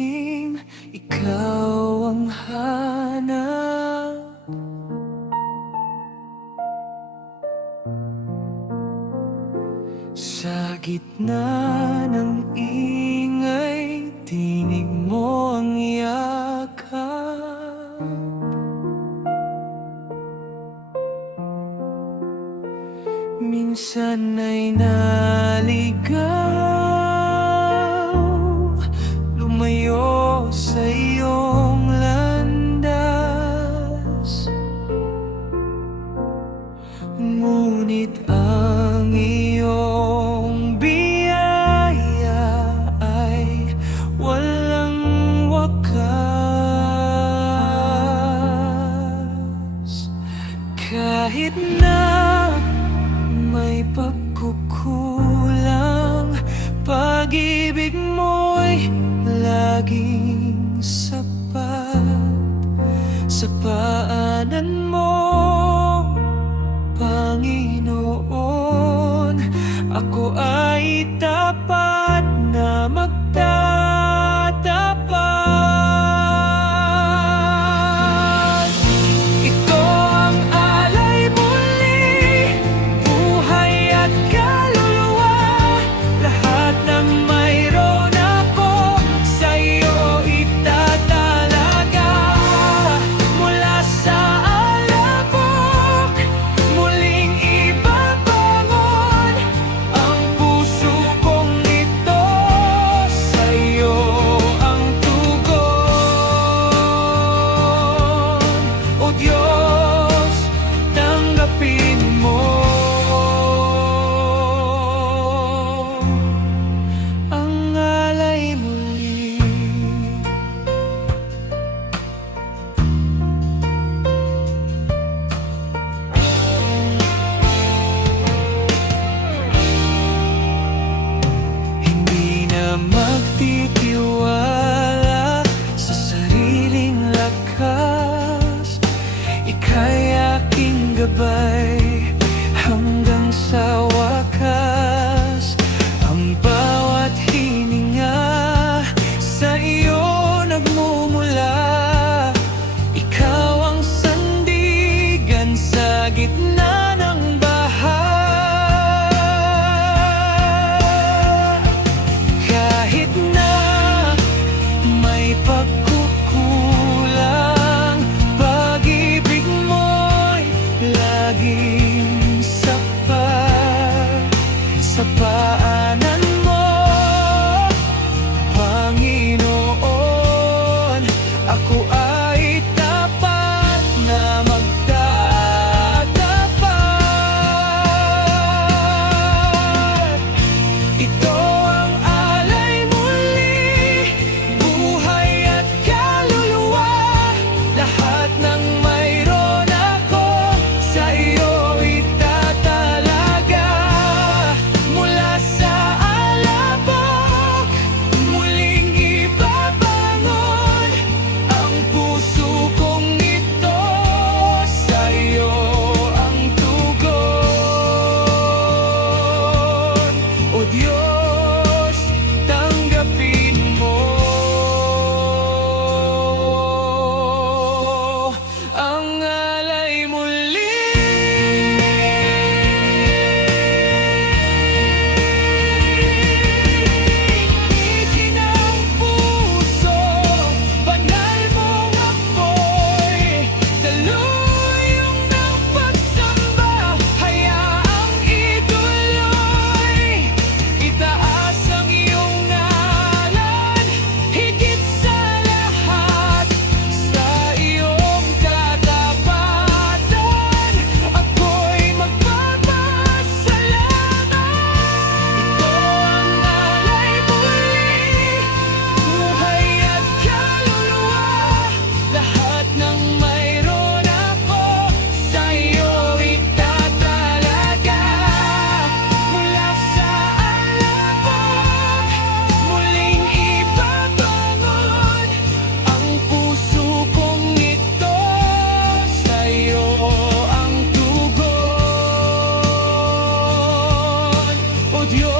dilim, ikaw ang hanap. Sa gitna ng ingay, tinig mo ang yakap. Minsan ay naligaw, lumayo sa iyong landas. Ngunit ang iyong biyaya ay walang wakas. Kahit na may pagkukulang, pag-ibig mo'y laging sapat. Sa paanan mo, Panginoon, ako ay tapat na magtatapat. Ito ang alay muli, buhay at kaluluwa. Lahat ng mayroon ako sa iyo itatalaga. Mula sa alabok, muling ibabangon ang puso kong ito. Sa iyo ang tugon. O Diyos, tanggapin mo ang alay muli. Hindi na magtitiwala sa sariling lakas, ika'y aking gabay hanggang sa wakas. Ang bawat hininga sa iyo nagmumula. Ikaw ang sandigan sa gitna ng baha. Kahit na may pagkukulang, pag-ibig mo'y laging sapat. Sa paanan mo, Panginoon, ako ay tapat na magtatapat. Ito ang alay muli, buhay at kaluluwa. Lahat ng mayroon ako sa iyo itatalaga. Mula sa alabok, muling ibabangon ang puso kong ito. Sa iyo ang tugon. O Diyos, tanggapin mo ang alay muli. Isin ang puso, banal mong apoy, daluyong ng pagsamba, hayaang ituloy. Itaas ang iyong ngalan, higit sa lahat. Sa iyong katapatan, ako'y magpapasalamat. Ito ang alay muli, buhay at kaluluwa. Lahat ng mayroon ako sa iyo itatalaga. Mula sa alabok, muling ibabangon ang puso kong ito. Sa iyo ang tugon. O Diyos,